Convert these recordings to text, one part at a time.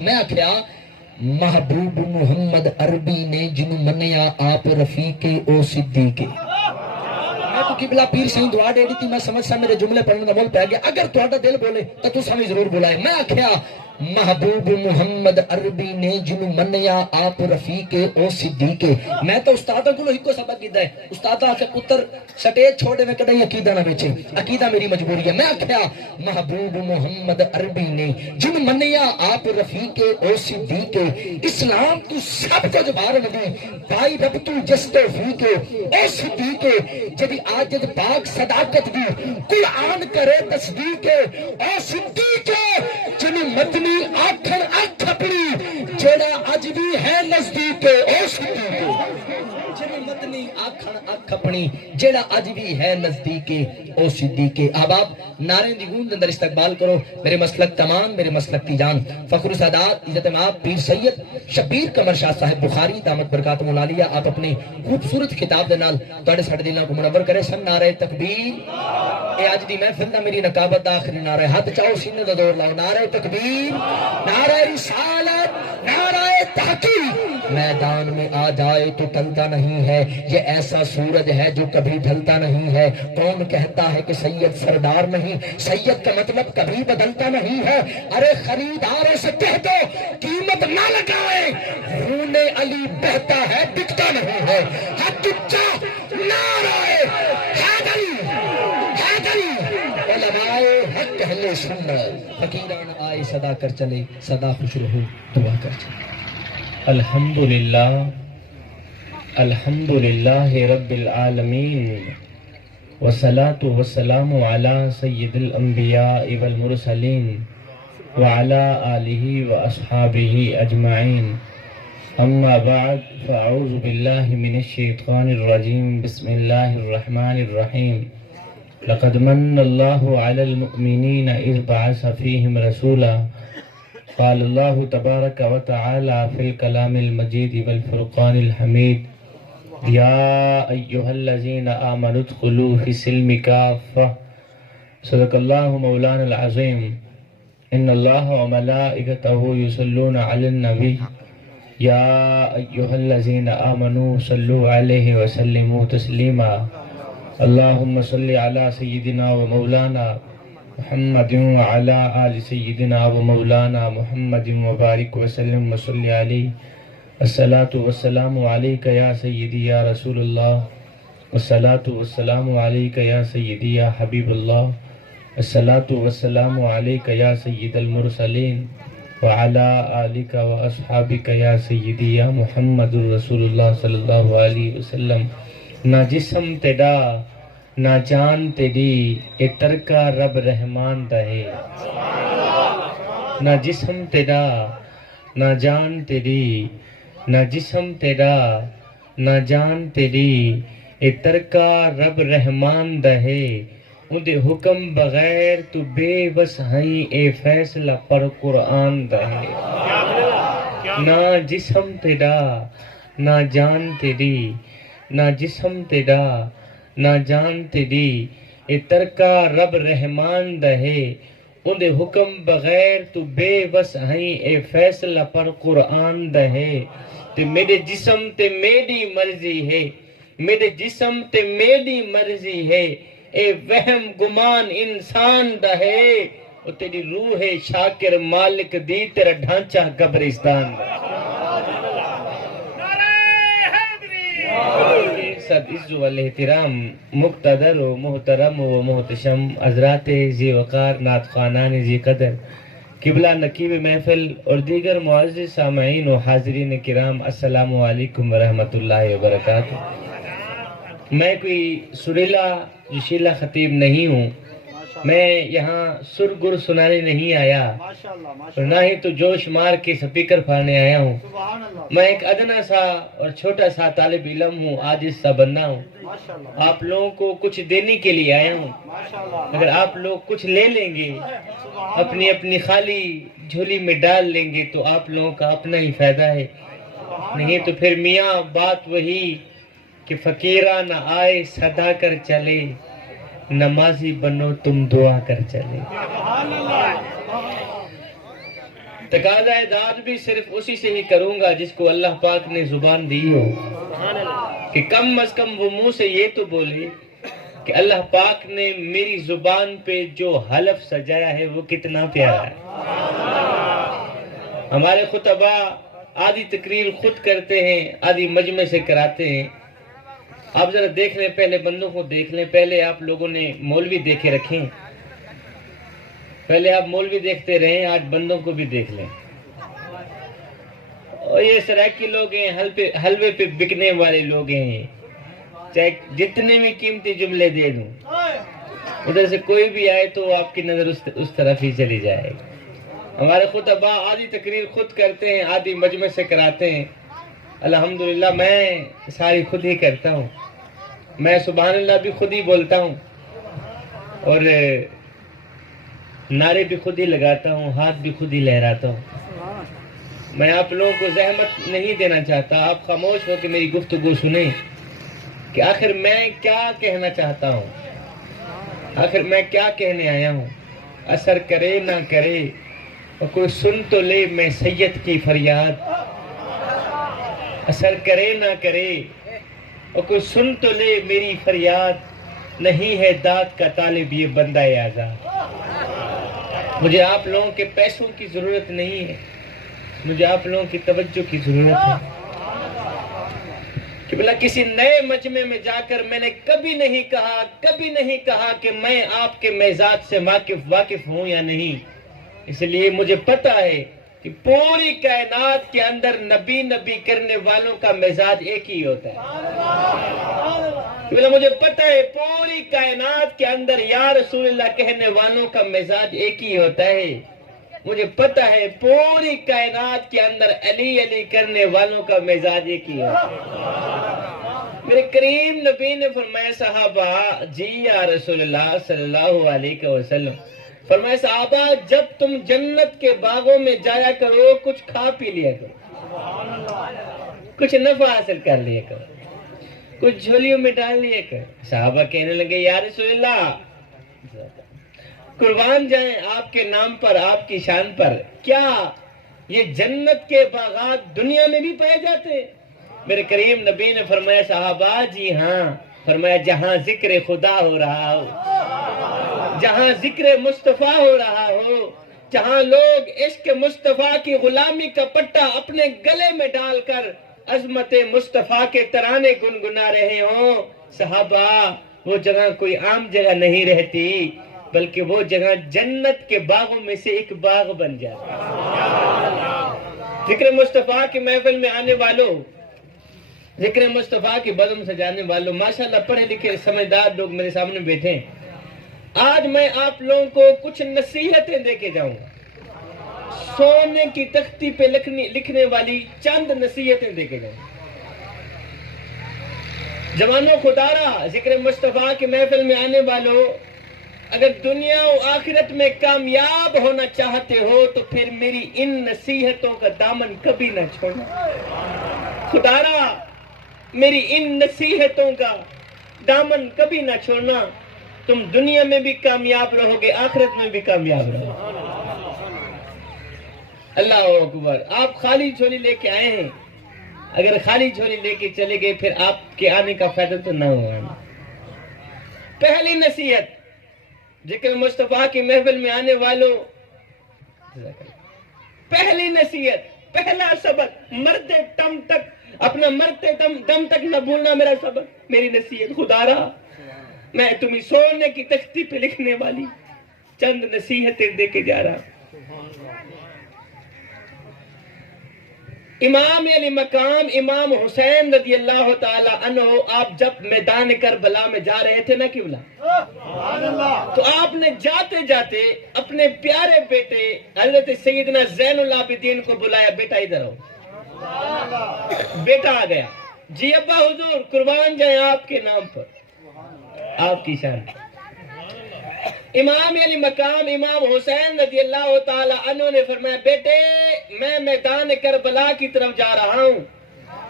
میں آخیا محبوب محمد عربی نے جنوں منیا آپ رفیق او صدیق میں تو قبلہ پیر سی دعا دے دیتی میں سمجھ سا میرے جملے پڑھنے کا مول پہ گیا اگر تہاڈا دل بولے تو تساں وی ضرور بلائے میں آخیا محبوب محمد عربی نے جنوں منیا آپ رفیق او صدیق میں تو استاداں کولوں ہکو سبق کیتا ہے استاداں آکھے پتر سٹیج چھوڑے میں کدی عقیدہ نہ بیچے عقیدہ میری مجبوری ہے میں آکھیا محبوب محمد عربی نے جنوں منیا آپ رفیق او صدیق اسلام تو سب کچھ باہر نبی بھائی رب تو جس توفیق او صدیق جدی عاجز پاک صداقت دی قرآن کرے تصدیق او صدیق جنوں مدنی آکھن اکھ اپنی جیڑا اج بھی ہے نزدیک او صدیق جنوں مدنی آکھن اکھ اپنی جیڑا اج بھی ہے نزدیک او صدیق احباب نعرے دی گونج اندر استقبال کرو میرے مسلک تمام میرے مسلک کی جان فخر سادات عزت مآب پیر سید شبیر قمر شاہ صاحب بخاری دامت برکاتہ العالیہ آپ اپنے خوبصورت خطاب دے نال تواڈے ساڈے دلاں کو منور کرے سن نعرہ تکبیر اے اج دی محفل دا میری نقابت دا آخری نعرہ ہے ہاتھ چاہو سینے دا دور لاؤ نعرہ تکبیر نعرہ رسالت نعرہ تحقیق میدان میں آ جائے تو ٹلتا نہیں ہے یہ ایسا سورج ہے جو کبھی ڈھلتا نہیں ہے کون کہتا ہے کہ سید سردار نہیں سید کا مطلب کبھی بدلتا نہیں ہے ارے خریداروں سے کہہ دو قیمت نہ لگائے خون علی بہتا ہے بکتا نہیں ہے حد اونچا نعرہ حیدری حیدری علماء حق اہل سنت فقیران آئے صدا کر چلے صدا خوش رہو دعا کر چلے الحمدللہ رب العالمین والصلاة والسلام على سید الانبیاء والمرسلین وعلى آلہ واصحابہ اجمعین اما بعد فاعوذ باللہ من الشیطان الرجیم بسم اللہ الرحمن الرحیم لقد من اللہ علی المؤمنین اذ بعث فیہم رسولا قال اللہ تبارک و تعالی فی الکلام المجید والفرقان الحمید یا ایہا الذین آمنوا ادخلوا فی السلم کافہ صدق اللہ مولانا العظیم ان اللہ وملائکتہ یصلون علی النبی یا ایہا الذین آمنوا صلوا علیہ وسلموا تسلیما اللہم صلی علی سیدنا و مولانا محمد وعلى آل سیدنا و مولانا محمد وبارک وسلم وصلی علیہ الصلاة والسلام علیکہ یا سیدی یا رسول اللہ الصلاة والسلام علیکہ یا سیدی یا حبیب اللہ الصلاة والسلام علیکہ یا سید المرسلین وعلى آلک و اصحابک یا سیدی یا محمد رسول اللہ صلی اللہ علیہ وسلم نہ جسم تیرا نہ جان تیری اے ترکا رب رحمان دہے نہ جسم تیرا نہ جان تیری نہ جسم تیرا نہ جان تیری اے ترکا رب رحمان دہے اندے حکم بغیر تو بے بس ہیں اے فیصلہ پر قرآن دہے نہ جسم تیرا نہ جان تیری نہ جسم تیرا نہ جان تیری اے ترکا رب رحمان دہے اندے حکم بغیر تو بے بس ہیں اے فیصلہ پر قرآن دہے تے میرے جسم تے میری مرضی ہے میرے جسم تے میری مرضی ہے اے وہم گمان انسان دہے او تیری روح شاکر مالک دی تیرا ڈھانچہ قبرستان سب عز والاحترام مقتدر و محترم و محتشم حضرات ذی وقار نعت خوانان ذی قدر قبلہ نقیب محفل اور دیگر معزز سامعین و حاضرین کرام السلام علیکم ورحمۃ اللہ وبرکاتہ میں کوئی سریلا جوشیلا خطیب نہیں ہوں میں یہاں سر گر سنانے نہیں آیا اور نہ ہی تو جوش مار کے سپیکر پھاڑنے آیا ہوں میں ایک ادنا سا اور چھوٹا سا طالب علم ہوں عاجز سا بندہ ہوں آپ لوگوں کو کچھ دینے کے لیے آیا ہوں اگر آپ لوگ کچھ لے لیں گے اپنی اپنی خالی جھولی میں ڈال لیں گے تو آپ لوگوں کا اپنا ہی فائدہ ہے نہیں تو پھر میاں بات وہی کہ فقیرہ نہ آئے صدا کر چلے نمازی بنو تم دعا کر چلے تقاضۂ داد بھی صرف اسی سے ہی کروں گا جس کو اللہ پاک نے زبان دی ہو، کہ کم از کم وہ منہ سے یہ تو بولے کہ اللہ پاک نے میری زبان پہ جو حلف سجایا ہے وہ کتنا پیارا ہے۔ ہمارے خطبہ آدھی تقریر خود کرتے ہیں، آدھی مجمع سے کراتے ہیں۔ آپ ذرا دیکھ لیں، پہلے بندوں کو دیکھ لیں، پہلے آپ لوگوں نے مولوی دیکھے رکھیں، پہلے آپ مولوی دیکھتے رہیں، آج بندوں کو بھی دیکھ لیں۔ اور یہ سرائکی لوگ ہیں، حلوے پہ بکنے والے لوگ ہیں، چاہے جتنے بھی قیمتی جملے دے دوں، ادھر سے کوئی بھی آئے تو آپ کی نظر اس طرف ہی چلی جائے گی۔ ہمارے خطبہ آدھی تقریر خود کرتے ہیں، آدھی مجمع سے کراتے ہیں۔ الحمدللہ میں ساری خود ہی کرتا ہوں، میں سبحان اللہ بھی خود ہی بولتا ہوں، اور نعرے بھی خود ہی لگاتا ہوں، ہاتھ بھی خود ہی لہراتا ہوں۔ میں آپ لوگوں کو زحمت نہیں دینا چاہتا، آپ خاموش ہو کے میری گفتگو سنیں کہ آخر میں کیا کہنا چاہتا ہوں، آخر میں کیا کہنے آیا ہوں۔ اثر کرے نہ کرے اور کوئی سن تو لے میں سید کی فریاد، اثر کرے نہ کرے اور کوئی سن تو لے میری فریاد، نہیں ہے داد کا طالب یہ بندہ آزاد۔ مجھے آپ لوگوں کے پیسوں کی ضرورت نہیں ہے، مجھے آپ لوگوں کی توجہ کی ضرورت ہے کہ بلا کسی نئے مجمع میں جا کر میں نے کبھی نہیں کہا کہ میں آپ کے مزاج سے واقف ہوں یا نہیں۔ اس لیے مجھے پتا ہے کہ پوری کائنات کے اندر نبی کرنے والوں کا مزاج ایک ہی ہوتا ہے۔ مجھے پتا ہے پوری کائنات کے اندر یا رسول اللہ کہنے والوں کا مزاج ایک ہی ہوتا ہے۔ مجھے پتا ہے پوری کائنات کے اندر علی کرنے والوں کا مزاج ایک ہی ہوتا ہے۔ میرے کریم نبی نے فرمایا صحابہ جی یا رسول اللہ صلی اللہ علیہ وسلم، فرمایا صحابہ جب تم جنت کے باغوں میں جایا کرو کچھ کھا پی لیا کرو، کچھ نفع حاصل کر لیا کرو، کچھ جھولیوں میں ڈال لیا کرو۔ صحابہ کہنے لگے یا رسول اللہ قربان جائیں آپ کے نام پر، آپ کی شان پر، کیا یہ جنت کے باغات دنیا میں بھی پائے جاتے؟ میرے کریم نبی نے فرمایا صحابہ جی ہاں، فرمایا جہاں ذکر خدا ہو رہا ہو، جہاں ذکر مصطفیٰ ہو رہا ہو، جہاں لوگ عشق مصطفیٰ کی غلامی کا پٹا اپنے گلے میں ڈال کر عظمت مصطفیٰ کے ترانے گنگنا رہے ہوں، صحابہ وہ جگہ کوئی عام جگہ نہیں رہتی، بلکہ وہ جگہ جنت کے باغوں میں سے ایک باغ بن جاتا ہے۔ ذکر مصطفیٰ کی محفل میں آنے والوں، ذکر مصطفیٰ کی بزم سجانے والوں، ماشاءاللہ پڑھے لکھے سمجھدار لوگ میرے سامنے بیٹھے ہیں۔ آج میں آپ لوگوں کو کچھ نصیحتیں دے کے جاؤں گا، سونے کی تختی پہ لکھنے والی چند نصیحتیں دے کے جاؤں گا۔ جوانوں خدارا، ذکر مصطفیٰ کی محفل میں آنے والوں، اگر دنیا و آخرت میں کامیاب ہونا چاہتے ہو تو پھر میری ان نصیحتوں کا دامن کبھی نہ چھوڑنا۔ خدارا میری ان نصیحتوں کا دامن کبھی نہ چھوڑنا، تم دنیا میں بھی کامیاب رہو گے، آخرت میں بھی کامیاب رہو گے۔ اللہ اکبر۔ آپ خالی جھولی لے کے آئے ہیں، اگر خالی جھولی لے کے چلے گئے پھر آپ کے آنے کا فائدہ تو نہ ہوگا۔ پہلی نصیحت ذکر مصطفیٰ کی محفل میں آنے والوں، پہلی نصیحت، پہلا سبق، مرتے دم تک، اپنا مرتے دم تک نہ بھولنا میرا سبق، میری نصیحت۔ خدارا میں تمہیں سونے کی تختی پہ لکھنے والی چند نصیحتیں دے کے جا رہا ہوں۔ امام علی مقام امام حسین رضی اللہ تعالی عنہ، آپ جب میدان کربلا میں جا رہے تھے نا قبلہ، تو آپ نے جاتے جاتے اپنے پیارے بیٹے حضرت سیدنا زین العابدین کو بلایا، بیٹا ادھر آؤ۔ بیٹا آ گیا، جی ابا حضور قربان جائیں آپ کے نام پر، آپ کی شان۔ امام علی مقام امام حسین رضی اللہ تعالی عنہ نے فرمایا بیٹے میں میدان کربلا کی طرف جا رہا ہوں،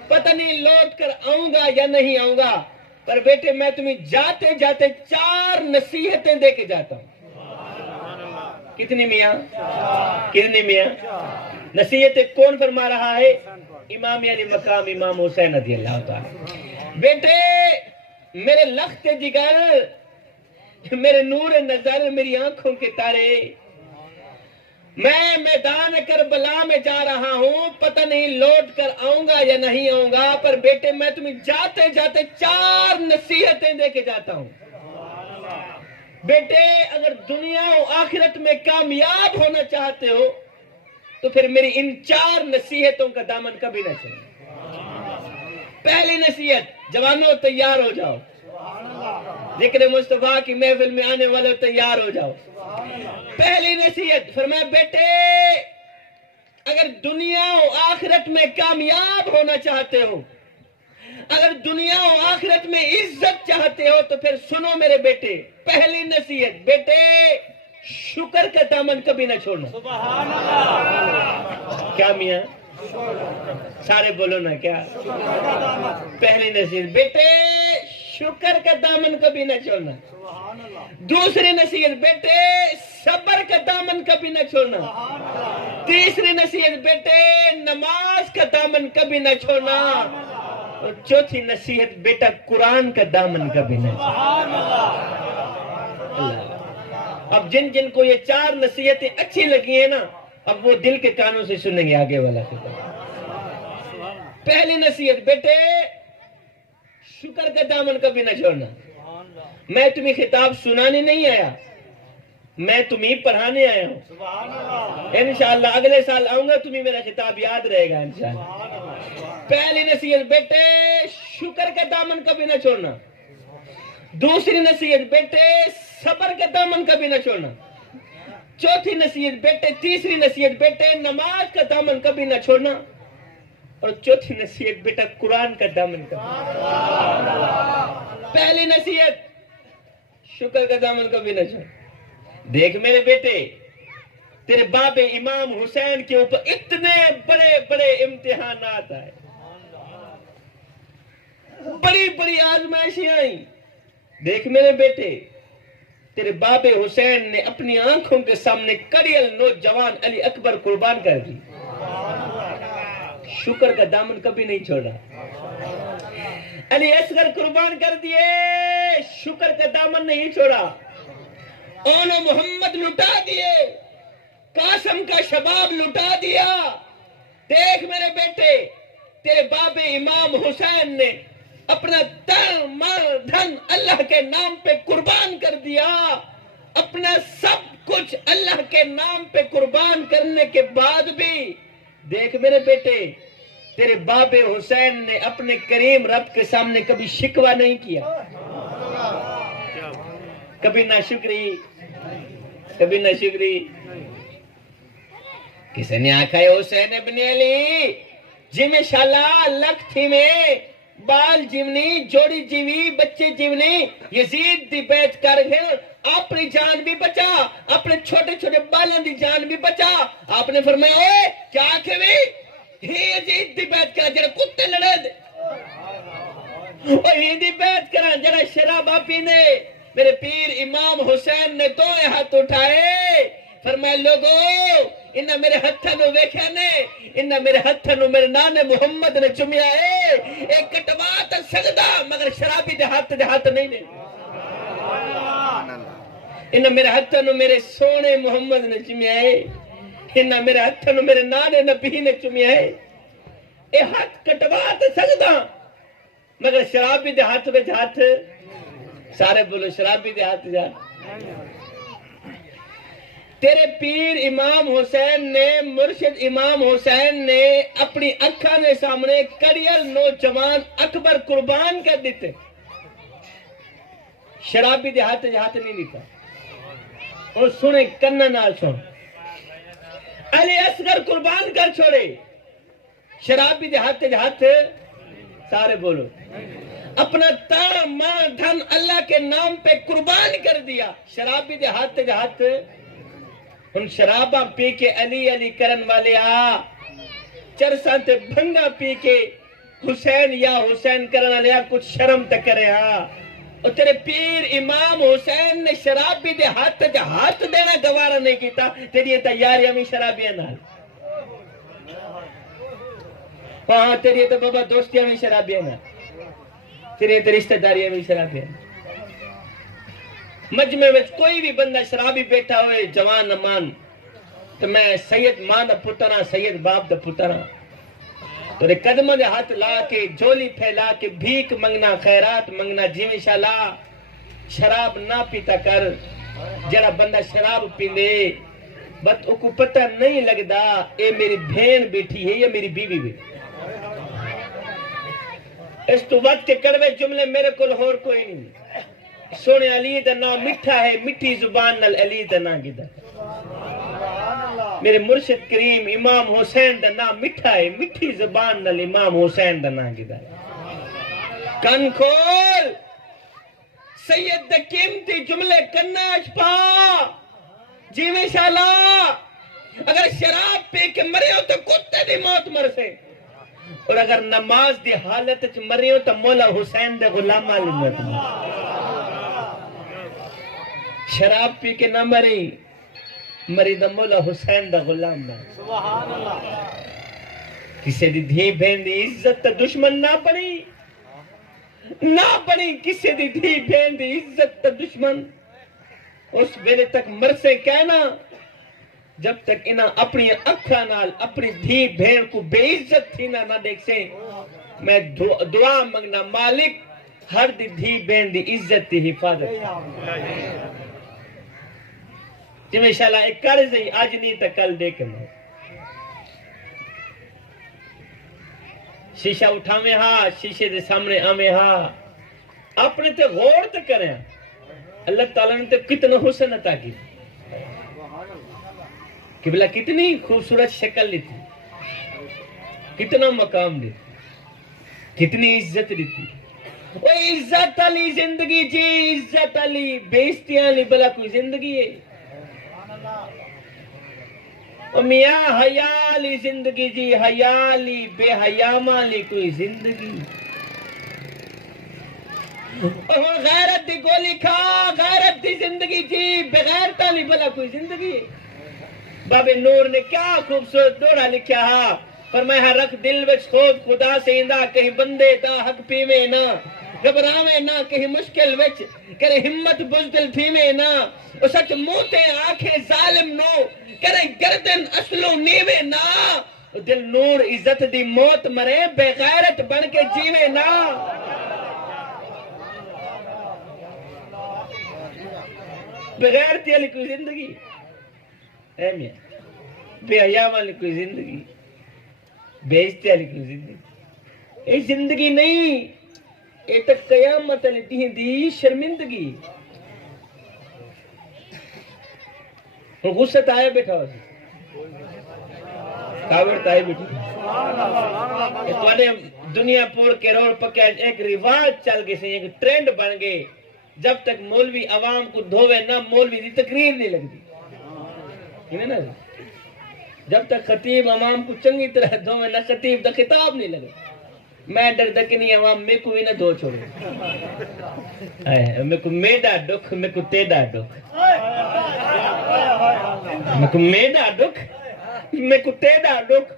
پتہ نہیں لوٹ کر آؤں گا یا نہیں آؤں گا، پر بیٹے میں تمہیں جاتے جاتے 4 نصیحتیں دے کے جاتا ہوں۔ کتنی میاں؟ کتنی میاں؟ نصیحت کون فرما رہا ہے؟ امام علی مقام امام حسین رضی اللہ تعالی۔ بیٹے میرے لخت جگر، میرے نور نظر، میری آنکھوں کے تارے، میں میدان کربلا میں جا رہا ہوں، پتہ نہیں لوٹ کر آؤں گا یا نہیں آؤں گا، پر بیٹے میں تمہیں جاتے جاتے 4 نصیحتیں دے کے جاتا ہوں۔ بیٹے اگر دنیا و آخرت میں کامیاب ہونا چاہتے ہو تو پھر میری ان 4 نصیحتوں کا دامن کبھی نہ چھوڑو۔ پہلی نصیحت، جوانوں تیار ہو جاؤ، ذکر مصطفیٰ کی محفل میں آنے والے تیار ہو جاؤ۔ پہلی نصیحت فرمایا بیٹے اگر دنیا و آخرت میں کامیاب ہونا چاہتے ہو، اگر دنیا و آخرت میں عزت چاہتے ہو تو پھر سنو میرے بیٹے، پہلی نصیحت، بیٹے شکر کا دامن کبھی نہ چھوڑنا۔ سبحان اللہ۔ کیا میاں؟ سارے بولو نا کیا؟ پہلی نصیحت بیٹے شکر کا دامن کبھی نہ چھوڑنا۔ دوسری نصیحت بیٹے صبر کا دامن کبھی نہ چھوڑنا۔ تیسری نصیحت بیٹے نماز کا دامن کبھی نہ چھوڑنا۔ اور چوتھی نصیحت بیٹا قرآن کا دامن کبھی نہ چھوڑنا۔ اب جن جن کو یہ 4 نصیحتیں اچھی لگی ہیں نا، اب وہ دل کے کانوں سے سنیں گے آگے والا خطاب۔ پہلی نصیحت بیٹے شکر کا دامن کبھی نہ چھوڑنا۔ میں تمہیں خطاب سنانے نہیں آیا، میں تمہیں پڑھانے آیا ہوں۔ انشاءاللہ اگلے سال آؤں گا، تمہیں میرا خطاب یاد رہے گا انشاءاللہ۔ پہلی نصیحت بیٹے شکر کا دامن کبھی نہ چھوڑنا۔ دوسری نصیحت بیٹے صبر کا دامن کبھی نہ چھوڑنا۔ چوتھی نصیحت بیٹے، تیسری نصیحت بیٹے نماز کا دامن کبھی نہ چھوڑنا۔ اور چوتھی نصیحت بیٹا قرآن کا دامن کبھی نہ چھوڑنا۔ پہلی نصیحت شکر کا دامن کبھی نہ چھوڑنا۔ دیکھ میرے بیٹے تیرے باپ امام حسین کے اوپر اتنے بڑے بڑے امتحانات آئے، بڑی بڑی آزمائشیں آئیں۔ دیکھ میرے بیٹے تیرے باپ حسین نے اپنی آنکھوں کے سامنے کڑیل نوجوان علی اکبر قربان کر دی، شکر کا دامن کبھی نہیں چھوڑا۔ علی اصغر قربان کر دیے، شکر کا دامن نہیں چھوڑا۔ اون محمد لٹا دیے، قاسم کا شباب لٹا دیا۔ دیکھ میرے بیٹے تیرے باپ امام حسین نے اپنا تن مال دھن اللہ کے نام پہ قربان کر دیا، اپنا سب کچھ اللہ کے نام پہ قربان کرنے کے بعد بھی دیکھ میرے بیٹے تیرے باپ حسین نے اپنے کریم رب کے سامنے کبھی شکوہ نہیں کیا، کبھی ناشکری، کبھی ناشکری۔ کسی نے آکھا ہے حسین ابن علی جی میں شالا لکھ تھی میں بال جیونی جوڑی جیوی بچے جیونی یزید دی بیعت کر گئے، اپنی جان بھی بچا، اپنے چھوٹے چھوٹے بالوں دی جان بھی بچا۔ آپ نے فرمایا اے کیا آکھے بھی ہی یزید دی بیعت کرا جڑا کتے لڑے دے، اور ہی دی بیعت کرا جڑا شرابہ پینے۔ میرے پیر امام حسین نے 2 ہاتھ اٹھائے، فرمایا لوگو انہاں میرے ہتھاں نو ویکھیا نے، انہاں میرے ہتھاں نو میرے نانے محمد نے چومیا ہے، ایک کٹوا تے سجدہ مگر شرابی دے ہاتھ نہیں نے۔ انہاں میرے ہتھاں نو میرے سونے محمد نے چومیا ہے، انہاں میرے ہتھاں نو میرے نانے نبی نے چومیا ہے۔ اے ہاتھ کٹوا تے سجدہ مگر شرابی دے ہاتھ وچ ہاتھ، سارے بولو شرابی دے ہاتھ جا۔ تیرے پیر امام حسین نے، مرشد امام حسین نے اپنی اکھاں کے سامنے کڑیل نوجوان اکبر قربان کر دیتے، شرابی دے ہاتھ نہیں دیتا۔ اور سنے کنن نال سن، علی اصغر قربان کر چھوڑے، شرابی دے ہاتھ، سارے بولو اپنا تن مال دھن اللہ کے نام پہ قربان کر دیا، شرابی دے ہاتھ۔ ان شراباں پی کے علی علی کرن والے آ چرساں تے بھنگا پی کے حسین یا حسین کرن والے آ کچھ شرم تے کرے آ۔ اور تیرے پیر امام حسین نے شرابی دے ہاتھ دینا گوارا نہیں کیتا، تیری تیاریاں بھی شرابیاں نال، ہاں تیری تو بابا دوستیاں بھی شرابیاں نال، تیری تو رشتہ داریاں بھی شرابیاں نال۔ مجمع وچ کوئی بھی بندہ شرابی بیٹھا ہوئے جوان امان تو میں سید ماں دا پتراں، سید باپ دا پتراں، تو قدموں دے ہاتھ لا کے جولی پھیلا کے بھیک منگنا، خیرات منگنا، جیویں شالا شراب نہ پیتا کر۔ جڑا بندہ شراب پیندے بس او کو پتہ نہیں لگدا اے میری بہن بیٹھی ہے یا میری بیوی بیٹھی۔ اس تو وقت کے کڑوے جملے میرے کول ہور کوئی نہیں۔ سونے علی دا نام میٹھا ہے، میٹھی زبان نال علی دا نام گدا۔ میرے مرشد کریم امام حسین دا نام میٹھا ہے، میٹھی زبان نال امام حسین دا نام گدا۔ کن کھول، سید دا قیمتی جملے کناج پا، جیویں شالا اگر شراب پی کے مرے ہو تو کتے دی موت مر سے، اور اگر نماز دی حالت چ مرے ہو تو مولا حسین دے غلام والی موت مر۔ شراب پی کے نہ مری دا مولا حسین دا غلام مر۔ سبحان اللہ۔ کسی دی دھی بہن دی عزت تا دشمن نہ بنی، نہ بنی کسی دی دھی بہن دی عزت تا دشمن۔ اس ویلے تک مرسے کہنا جب تک انہاں اپنی اکھاں نال اپنی دھی بہن کو بے عزت تھی نہ دیکھ سے۔ میں دعا منگنا مالک ہر دی دھی بہن دی عزت دی حفاظت، جی انشاءاللہ ایک قرض ہی آج نہیں تا کل دے کے میں شیشہ اٹھاویں ہاں، شیشے دے سامنے آویں ہاں، اپنے تے غور تے کریں۔ اللہ تعالیٰ نے تے کتنا حسن عطا کی، قبلہ کتنی خوبصورت شکل لی تھی، کتنا مقام دی، کتنی عزت دی تھی۔ وہ عزت علی زندگی جی، عزت علی، بیستیاں لی بلا کوئی زندگی ہے۔ وہ میاں حیالی زندگی جی، حیالی بے حیامہ لی کوئی زندگی۔ اور غیرت دی گولی کھا، غیرت دی زندگی جی، بغیرتا لی بلا کوئی زندگی۔ باب نور نے کیا خوبصورت دوڑا لکھیا ہاں، فرمایا رکھ دل وچ خوف خدا سے اندہ، کہیں بندے دا حق پیوے نہ، گھبراوے نہ کہیں مشکل وچ، کرے ہمت بزدل پھیوے نہ، او سچ موتے آنکھیں ظالم نو، کرے گردن اصلو نیوے نہ، او دل نور عزت دی موت مرے، بے غیرت بن کے جیوے نہ۔ بغیرتی علی کوئی زندگی اے میاں، بے حیا والی کوئی زندگی، بے عزتی والی کوئی زندگی، یہ زندگی نہیں، یہ تک قیامت علی دین دی شرمندگی۔ وہ غصت آئے بیٹھا ہو سی کاوڑت آئے بیٹھا، توانے دنیا پور کے روڑ پکے ایک رواج چل گئے سے، ایک ٹرینڈ بن گئے، جب تک مولوی عوام کو دھوے نہ مولوی دی تقریر نہیں لگتی، جب تک خطیب عوام کو چنگی طرح دھوے نہ خطیب دا خطاب نہیں لگتا۔ میں ڈر دکنی عوام میں کو بھی نہ دھو چھوڑے، میں کو میڈا ڈکھ، میں کو تیڈا ڈکھ، میں کو میڈا ڈکھ، میں کو تیڈا ڈکھ،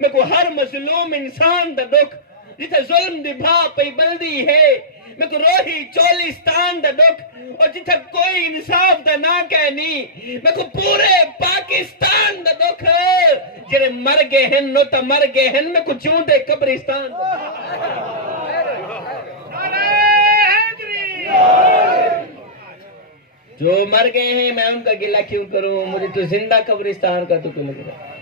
میں کو ہر مظلوم انسان دا ڈکھ، جتھے ظلم دی بھا پئی بلدی ہے، میں کو روحی چولستان دا ڈکھ، اور جتھے کوئی انصاف دا نہ کہنی، میں کو پورے پاکستان دا ڈکھ، جرے مر گئے ہیں نو تا مر گئے ہیں، میں کو چون دے قبرستان دا جو مر گئے ہیں میں ان کا گلہ کیوں کروں، مجھے تو زندہ قبرستان کا تو لگ رہا۔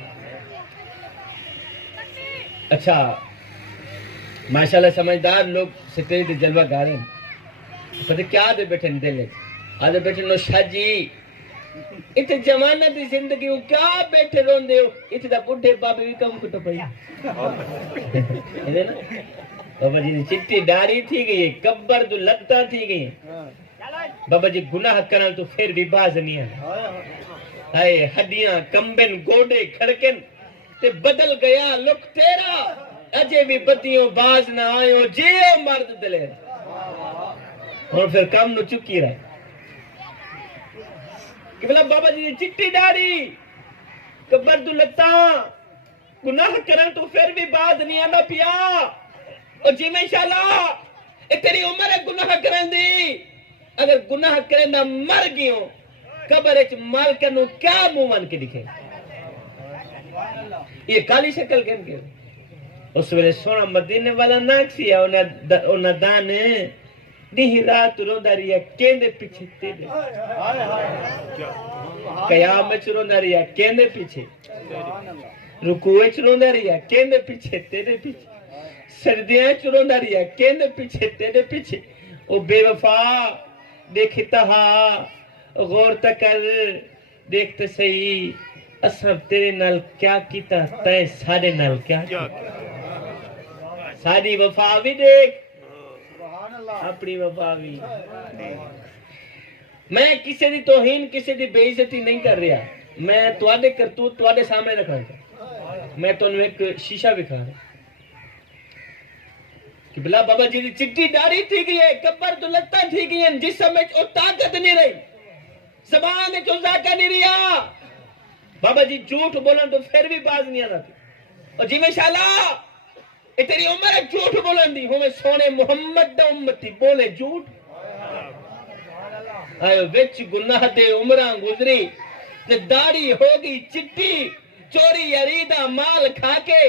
اچھا ماشاءاللہ سمجھدار لوگ سٹیج دے جلوہ گا رہے ہیں، پتہ کیا دے بیٹھے ہیں دل آدھے بیٹھے نو شاہ جی اتنے جوانہ دی زندگی ہو کیا بیٹھے رون دے ہو، اتنے دا بڑھے بابے بھی کم کٹو پئی بابا جی نے چٹی ڈاری تھی گئی ہے، کبر دو لگتا تھی گئی ہے، بابا جی گناہ کرنا تو پھر بھی باز نہیں ہے، ہائے ہڈیاں کمبن گوڑے کھڑکن تے بدل گیا لک تیرا، اجے بھی بتیوں باز نہ آئے ہو جیو مرد دلے اور پھر کم نو چکی رہے کہ بلا بابا جی چٹی داری کبر تو لتا گناہ کرن تو پھر بھی بعد نہیں آنا پیا اور جی میں انشاءاللہ تیری عمر ہے گناہ کرن دی اگر گناہ کرن دا مر گیوں قبر اچ مال کنو کیا مومن کے دکھے یہ کالی شکل کن کے اس ویلے سونا مدینے والا ناکسی ہے انہا دان دیہی رات روندا رہیا کیندے پیچھے تیرے قیامت روندا رہیا کیندے پیچھے رکوع روندا رہیا کیندے پیچھے تیرے پیچھے سردیاں روندا رہیا کیندے پیچھے تیرے پیچھے او بے وفا دیکھتا ہا غور تکر دیکھتے صحیح اساں تیرے نال کیا کیتا تے سارے نال کیا کیتا ساری وفا بھی دیکھ اپنی وفا بھی میں کسی دی توہین کسی دی بے عزتی نہیں کر رہا میں تواڈے کرتوت تواڈے سامنے رکھا میں تانوں ایک شیشہ دکھا رہا کہ بلا بابا جی دی چٹی داڑھی تھی گئی ہے کبر تو لتاں تھی گئی ہیں جسم وچ او طاقت نہیں رہی زبان وچ او ذائقہ نہیں رہیا بابا جی جھوٹ بولن تو پھر بھی باز نہیں آنا اور جی انشاءاللہ اے تیری عمر ہے جھوٹ بولن دی ہمیں سونے محمد دا امتی بولے جھوٹ آئے وچ گناہ دے عمران گزری تے داڑھی ہوگی چٹی چوری یریدہ مال کھا کے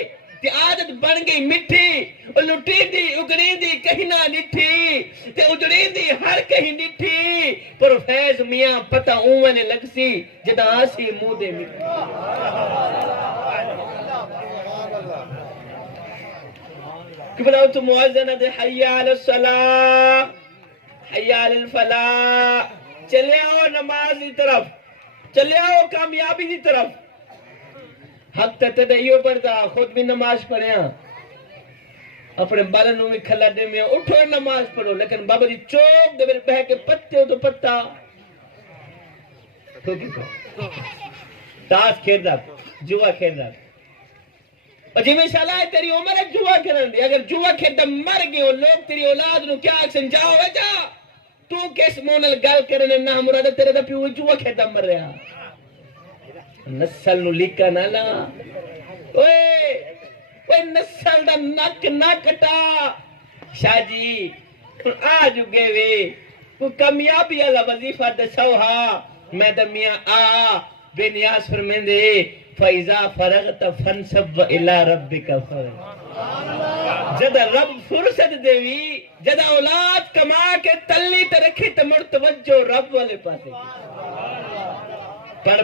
تے عادت بن گئی مٹھی اور لٹی دی اگڑی دی کہیں نہ نٹھی تے اجڑی دی ہر کہیں نٹھی پر فیض میاں پتہ اونے لگ سی جدا آسی منہ دے مٹھی کہ بلاؤ تو معاذنہ دے حی علی الصلاة حی علی الفلاح چلے آؤ نماز دی طرف چلے آؤ کامیابی دی طرف حق تدعیو پڑھتا خود بھی نماز پڑھیں اپنے بالنوں میں کھلا دے میں اٹھو نماز پڑھو لیکن بابا جی چوک دے میرے بہ کے پتے ہو تو پتا تاس کھیر دا جوا کھیر دا اور جی میں انشاءاللہ تیری عمر ہے جوا کھیرن دی اگر جوا کھیر دا مر گئے لوگ تیری اولاد نو کیا اکسن جاؤ ہے جا تو کس مونل گل کرنے نہ مرادہ تیرے دا پیو جوا کھیر دا مر رہا نسل نو لیکا نہ لا اوے نسل دا نک نہ کٹا شاہ جی آج گئے وے کو کامیابی والا وظیفہ دسو ہا میں دمیاں آ بے نیاز فرمیندے فیضا فرغت فنصب الى ربک فرغ جدا رب فرصت دیوی جدا اولاد کما کے تلی تے رکھی تے مڑ توجہ رب والے پاسے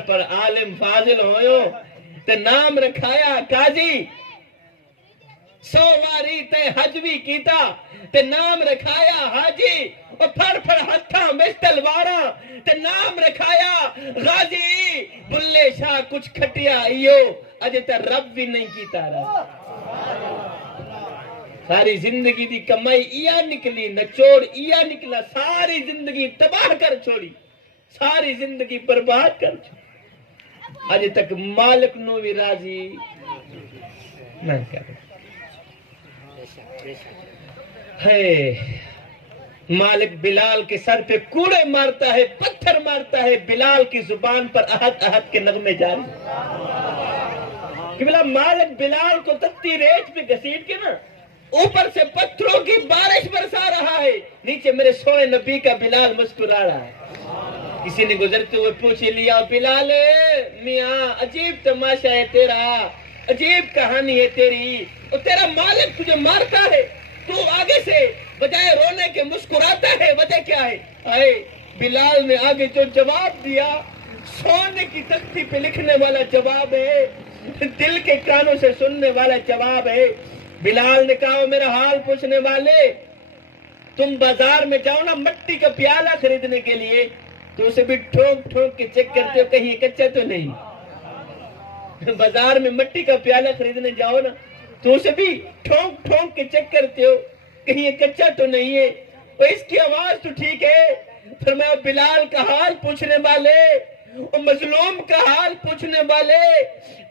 پر عالم فاضل ہوئیو تے نام رکھایا قاضی 100 واری تے حج بھی کیتا تے نام رکھایا حاجی اور پھڑ ہتھاں میں تلواراں تے نام رکھایا غازی بلے شاہ کچھ کھٹیا ایو اجے تے رب بھی نہیں کیتا رہا ساری زندگی دی کمائی ایا نکلی نچوڑ ایا نکلا ساری زندگی تباہ کر چھوڑی ساری زندگی برباد کر چھوڑی آج تک مالک نو بھی راضی نہ کر ہے مالک بلال کے سر پہ کوڑے مارتا ہے پتھر مارتا ہے بلال کی زبان پر احد احد کے نغمے جاری کہ بلا مالک بلال کو تتی ریچ پہ گھسیٹ کے نا اوپر سے پتھروں کی بارش برسا رہا ہے نیچے میرے سونے نبی کا بلال مسکرا رہا ہے کسی نے گزرتے ہوئے پوچھ لیا بلال میاں عجیب تماشا ہے تیرا عجیب کہانی ہے تیری اور تیرا مالک تجھے مارتا ہے تو آگے سے بجائے رونے کے مسکراتا ہے وجہ کیا ہے آئے بلال نے آگے جو جواب دیا سونے کی تختی پہ لکھنے والا جواب ہے دل کے کانوں سے سننے والا جواب ہے بلال نے کہا میرا حال پوچھنے والے تم بازار میں جاؤ نا مٹی کا پیالہ خریدنے کے لیے تو اسے بھی ٹھوک ٹھوک کے چیک کرتے ہو کہیں کچا تو نہیں بازار میں مٹی کا پیالہ خریدنے جاؤ نا تو اسے بھی ٹھوک ٹھوک کے چیک کرتے ہو کہیں یہ کچا تو نہیں ہے اور اس کی آواز تو ٹھیک ہے فرمایا بلال کا حال پوچھنے والے اور مظلوم کا حال پوچھنے والے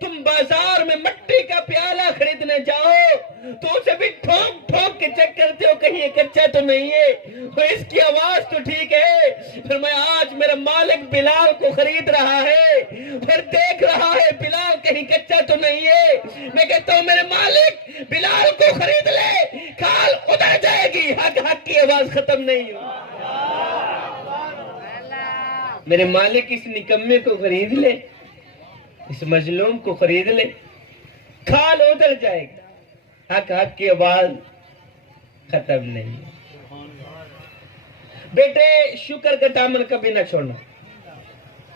تم بازار میں مٹی کا پیالہ خریدنے جاؤ تو اسے بھی ٹھوک ٹھوک کے چیک کرتے ہو کہیں یہ کچا تو نہیں ہے, اور اس کی آواز تو ٹھیک ہے. پھر میں آج میرا مالک بلال کو خرید رہا ہے, پھر دیکھ رہا ہے بلال کہیں کچا تو نہیں ہے. میں کہتا ہوں میرے مالک بلال کو خرید لے, کھال اتر جائے گی, حق حق کی آواز ختم نہیں ہو. میرے مالک اس نکمے کو خرید لے, اس مظلوم کو خرید لے, کھال اتر جائے گی, حق حق کی آواز ختم نہیں. بیٹے شکر کا دامن کبھی نہ چھوڑنا.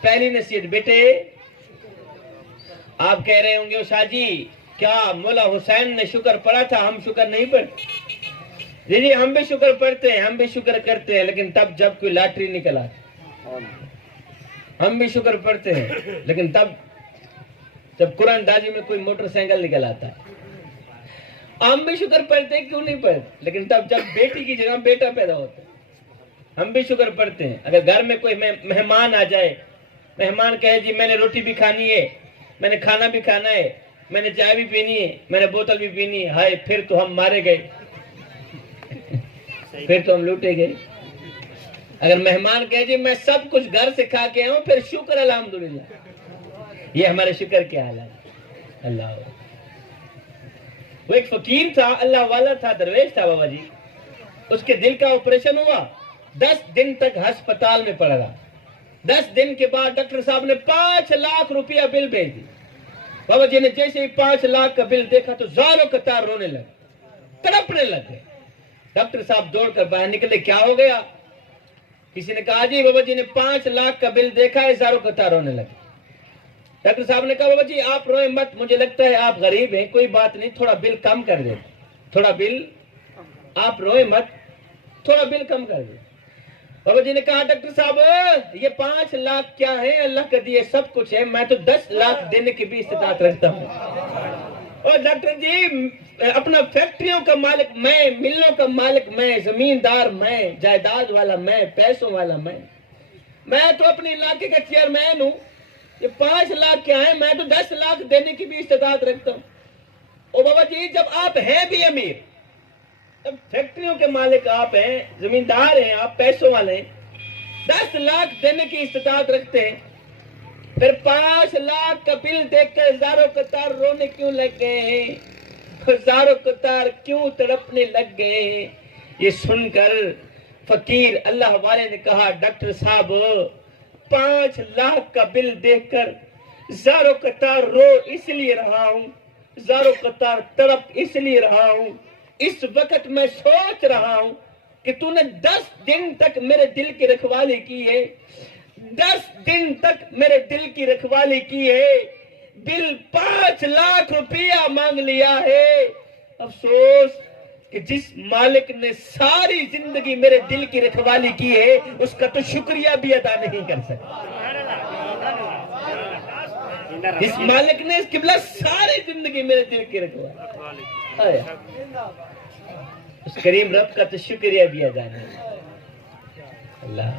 پہلی نصیحت بیٹے, آپ کہہ رہے ہوں گے شاہ جی کیا مولا حسین نے شکر پڑھا تھا, ہم شکر نہیں پڑھتے؟ جی ہم بھی شکر پڑھتے ہیں, ہم بھی شکر کرتے ہیں, لیکن تب جب کوئی لاٹری نکل آتی. ہم بھی شکر پڑھتے ہیں لیکن تب جب قرآن دازی میں کوئی موٹر سائیکل نکل آتا ہے. ہم بھی شکر پڑھتے ہیں, کیوں نہیں پڑھتے, لیکن تب جب بیٹی کی جگہ بیٹا پیدا ہوتا ہے ہم بھی شکر پڑھتے ہیں. اگر گھر میں کوئی مہمان آ جائے, مہمان کہے جی میں نے روٹی بھی کھانی ہے, میں نے کھانا بھی کھانا ہے, میں نے چائے بھی پینی ہے, میں نے بوتل بھی پینی ہے, ہائے پھر تو ہم مارے گئے, پھر تو ہم لوٹے گئے. اگر مہمان کہے جی میں سب کچھ گھر سے کھا کے آؤں, پھر شکر الحمدللہ. یہ ہمارے شکر کے حال ہے. اللہ, وہ ایک فقیر تھا, اللہ والا تھا, درویش تھا بابا جی. اس کے دل کا آپریشن ہوا, 10 دن تک ہسپتال میں پڑا رہا. 10 دن کے بعد ڈاکٹر صاحب نے 5 لاکھ روپیہ بل بھیج دی. بابا جی نے جیسے ہی 5 لاکھ کا بل دیکھا تو زاروں قطار رونے لگے, تڑپنے لگے. ڈاکٹر صاحب دوڑ کر باہر نکلے, کیا ہو گیا؟ کسی نے کہا جی بابا جی نے 5 لاکھ کا بل دیکھا ہے, زاروں قطار رونے لگے. ڈاکٹر صاحب نے کہا بابا جی آپ روئیں مت, مجھے لگتا ہے آپ غریب ہیں, کوئی بات نہیں, تھوڑا بل کم کر دیں, تھوڑا بل, آپ روئیں مت, تھوڑا بل کم کر دیں. بابا جی نے کہا ڈاکٹر صاحب یہ 5 لاکھ کیا ہے, اللہ کا دیے سب کچھ ہے, میں تو 10 لاکھ دینے کی بھی استطاعت رکھتا ہوں. اور ڈاکٹر جی اپنا فیکٹریوں کا مالک میں, ملوں کا مالک میں, زمیندار میں, جائیداد والا میں, پیسوں والا میں تو اپنے علاقے کا چیئرمین ہوں, یہ 5 لاکھ کیا ہے, میں تو 10 لاکھ دینے کی بھی استطاعت رکھتا ہوں. او بابا جی جب آپ ہیں بھی امیر, اب فیکٹریوں کے مالک آپ ہیں, زمیندار ہیں آپ, پیسوں والے ہیں, 10 لاکھ دینے کی استطاعت رکھتے ہیں, پھر 5 لاکھ کا بل دیکھ کر زاروں قطار رونے کیوں لگ گئے ہیں, زاروں قطار کیوں تڑپنے لگ گئے ہیں؟ یہ سن کر فقیر اللہ والے نے کہا ڈاکٹر صاحب 5 لاکھ کا بل دیکھ کر زاروں قطار رو اس لیے رہا ہوں, زاروں قطار تڑپ اس لیے رہا ہوں, اس وقت میں سوچ رہا ہوں کہ تو نے 10 دن تک میرے دل کی رکھوالی کی ہے, 10 دن تک میرے دل کی رکھوالی کی ہے, بل 5 لاکھ روپیہ مانگ لیا ہے. افسوس کہ جس مالک نے ساری زندگی میرے دل کی رکھوالی کی ہے اس کا تو شکریہ بھی ادا نہیں کر سکتا. اس مالک نے اس قبلہ ساری زندگی میرے دل کی رکھوالی, اس کریم رب کا تو شکریہ بھی ادا نہیں. اللہ.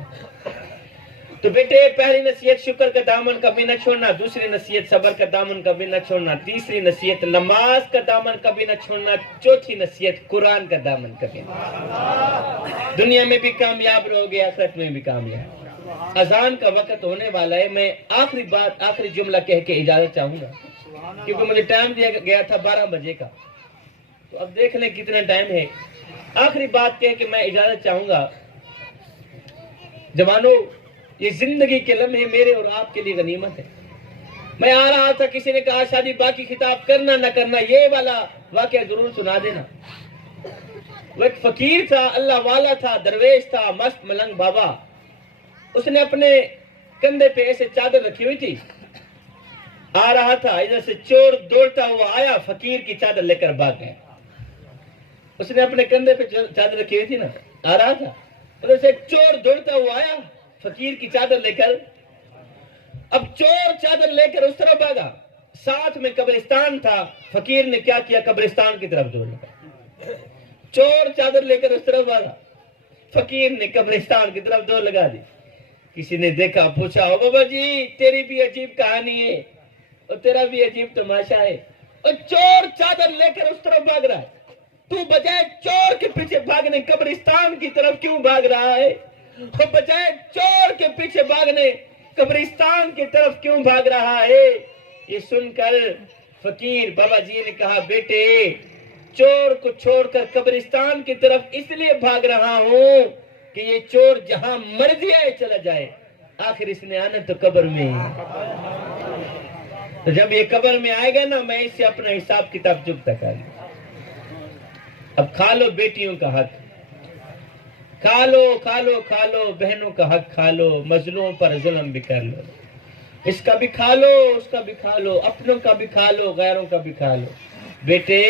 تو بیٹے پہلی نصیحت شکر کا دامن کبھی نہ چھوڑنا, دوسری نصیحت صبر کا دامن کبھی نہ چھوڑنا, تیسری نصیحت نماز کا دامن کبھی نہ چھوڑنا, چوتھی نصیحت قرآن کا دامن کبھی نہ. دنیا میں بھی کامیاب رہو گے, آخرت میں بھی کامیاب. اذان کا وقت ہونے والا ہے, میں آخری بات, آخری جملہ کہہ کے اجازت چاہوں گا, کیونکہ مجھے ٹائم دیا گیا تھا 12 بجے کا, تو اب دیکھ لیں کتنا ٹائم ہے. آخری بات کہہ کے میں اجازت چاہوں گا. جوانوں یہ زندگی کے لمحے میرے اور آپ کے لیے غنیمت ہے. میں آ رہا تھا, کسی نے کہا شادی باقی خطاب کرنا نہ کرنا, یہ والا واقعہ ضرور سنا دینا. وہ ایک فقیر تھا, اللہ والا تھا, درویش تھا, مست ملنگ بابا. اس نے اپنے کندھے پہ ایسے چادر رکھی ہوئی تھی, آ رہا تھا, ادھر سے چور دوڑتا ہوا آیا, فقیر کی چادر لے کر بھاگ گیا. اس نے اپنے کندھے پہ چادر رکھی ہوئی تھی نا, آ رہا تھا, ادھر سے چور دوڑتا ہوا آیا فقیر کی چادر لے کر. اب چور چادر لے کر اس طرف بھاگا, ساتھ میں قبرستان تھا. فقیر نے کیا کیا, قبرستان کی طرف دوڑ لگا. چور چادر لے کر اس طرف بھاگا, فقیر نے قبرستان کی طرف دوڑ لگا دی. کسی نے دیکھا, پوچھا, او بابا جی تیری بھی عجیب کہانی ہے اور تیرا بھی عجیب تماشا ہے, اور چور چادر لے کر اس طرف بھاگ رہا ہے. تو بجائے چور کے پیچھے بھاگنے قبرستان کی طرف کیوں بھاگ رہا ہے؟ اور بجائے چور کے پیچھے بھاگنے قبرستان کی طرف کیوں بھاگ رہا ہے؟ یہ سن کر فقیر بابا جی نے کہا بیٹے چور کو چھوڑ کر قبرستان کی طرف اس لیے بھاگ رہا ہوں کہ یہ چور جہاں مرضی آئے چلا جائے، آخر اس نے آنا تو قبر میں ہی۔ تو جب یہ قبر میں آئے گا نا میں اس سے اپنا حساب کتاب چکتا کر لوں۔ اب کھا لو بیٹیوں کا حق، کھا لو کھا لو کھا لو بہنوں کا حق کھا لو، مظلوم پر ظلم بھی کر لو، اس کا بھی کھا لو اس کا بھی کھا لو، اپنوں کا بھی کھا لو غیروں کا بھی کھا لو۔ بیٹے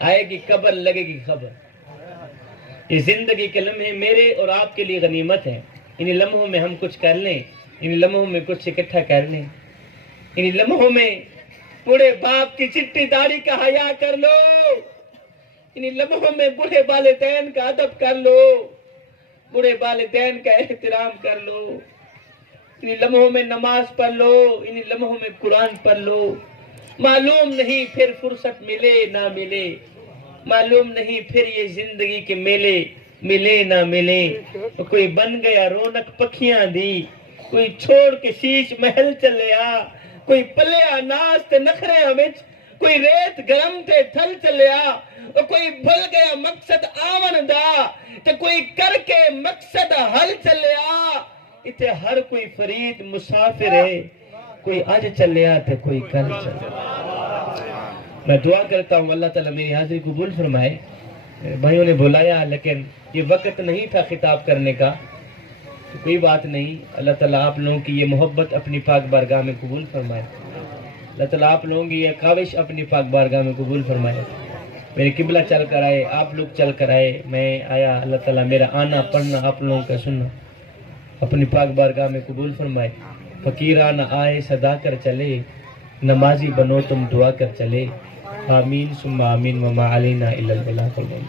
آئے گی قبر لگے گی خبر۔ یہ زندگی کے لمحے میرے اور آپ کے لیے غنیمت ہیں، ان لمحوں میں ہم کچھ کر لیں، ان لمحوں میں کچھ اکٹھا کر لیں، ان لمحوں میں بوڑھے باپ کی چٹی داڑھی کا حیا کر لو، ان لمحوں میں بوڑھے والدین کا ادب کر لو، بوڑھے والدین کا احترام کر لو، ان لمحوں میں نماز پڑھ لو، ان لمحوں میں قرآن پڑھ لو۔ معلوم نہیں پھر فرصت ملے نہ ملے، معلوم نہیں پھر یہ زندگی کے میلے ملے نہ ملے۔ کوئی بن گیا رونق پکھیاں دی، کوئی چھوڑ کے شیش محل چلیا، کوئی پلیا ناز تے نخرے وچ، کوئی ریت گرم تے تھل چلیا، اور کوئی بھول گیا مقصد آون دا تے کوئی کر کے مقصد حل چلیا۔ اتنے ہر کوئی فرید مسافر ہے، کوئی آج چلیا تے کوئی کل چلیا۔ میں دعا کرتا ہوں اللہ تعالیٰ میری حاضری قبول فرمائے۔ بھائیوں نے بلایا لیکن یہ وقت نہیں تھا خطاب کرنے کا، تو کوئی بات نہیں، اللہ تعالیٰ آپ لوگوں کی یہ محبت اپنی پاک بارگاہ میں قبول فرمائے، اللہ تعالیٰ آپ لوگوں کی یہ کاوش اپنی پاک بارگاہ میں قبول فرمائے۔ میرے قبلہ چل کر آئے، آپ لوگ چل کر آئے، میں آیا، اللہ تعالیٰ میرا آنا پڑھنا آپ لوگوں کا سننا اپنی پاک بارگاہ میں قبول فرمائے۔ فقیرانہ آئے صدا کر چلے، نمازی بنو تم دعا کر چلے، آمین ثم آمین وما علینا الا البلاغ المبین۔